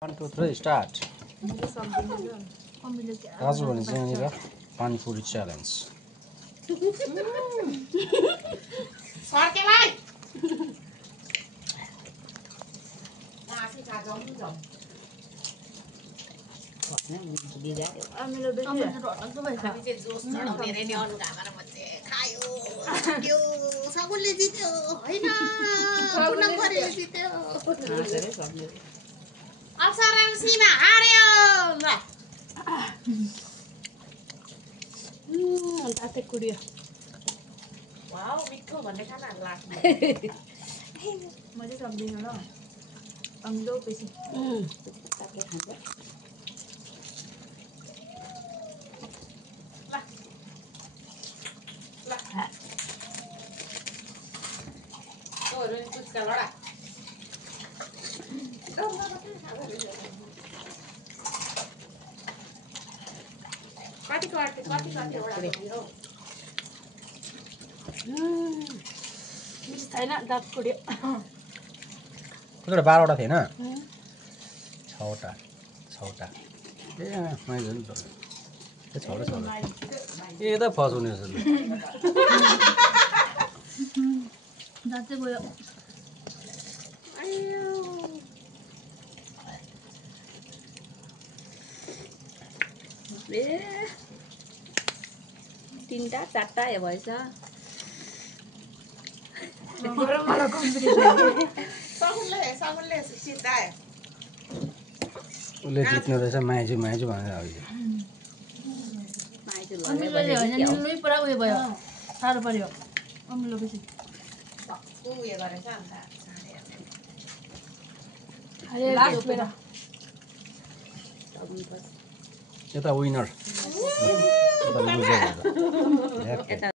1 2 3 start Raju भने चाहिँ यहाँनिर पानीपुरी च्यालेन्ज सर्केलाई मासि खा जाउँ जाउँ हामी चाहिँ जोस चढाउने नि अनुगामा र मचे खायो त्यो सगुनले जित्यो हैन पुनम गरेले जित्यो अप्सरा सीमा हार्यो ल ताते कुडियो वाउ मिठो भन्ने खानाहरु लाग्छ म चाहिँ सक्दिनँ ल अमिलो बेसी ताते खान्छ ल ओरे पुचका लडा कति छैन दात कुडियो कतिवटा 12 वटा थिएन 6 वटा ए मैले नि त ए 6 वटा ए त फसाउने जस्तो दात चाहिँ गयो ए तीनटा चारटा हे भएछ सगुनले सिद्धायो उसले जित्ने रहेछ माइजू भनेर अहिले अमिलोले होइन निलुई पुरा उयो भयो साह्रो पर्यो अमिलो बेसी उयो गरेछ अन्त यता विनर यता लुजर